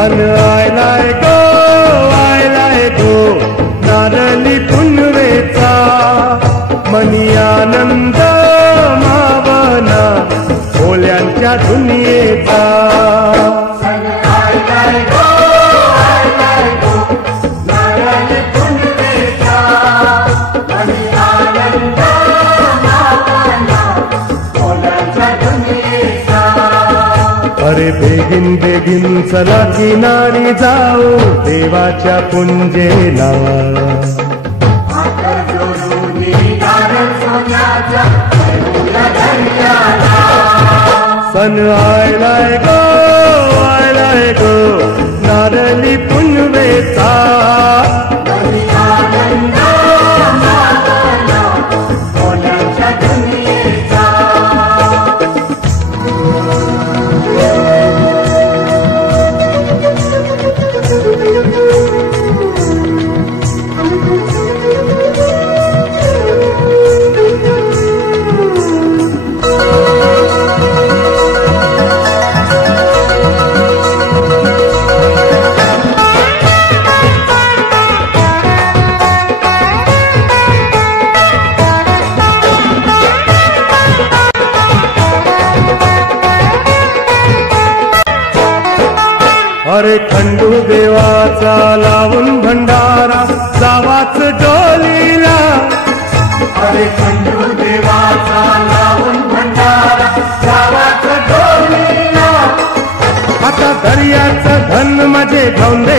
सन आयलाय गो नारली पुनवेचा मनी आनंद मावना ओल्यांच्या दुनियेचा अरे begin begin चला किनारी जाऊ देवाच्या पुंजेला सन आयलाय गो नारली पुनवेचा अरे खंडू देवाचा लावून भंडारा जावाच डोलीला अरे खंडू देवाचा लावून भंडारा जावाच डोलीला आता दर्याचं धन माझे घेऊन दे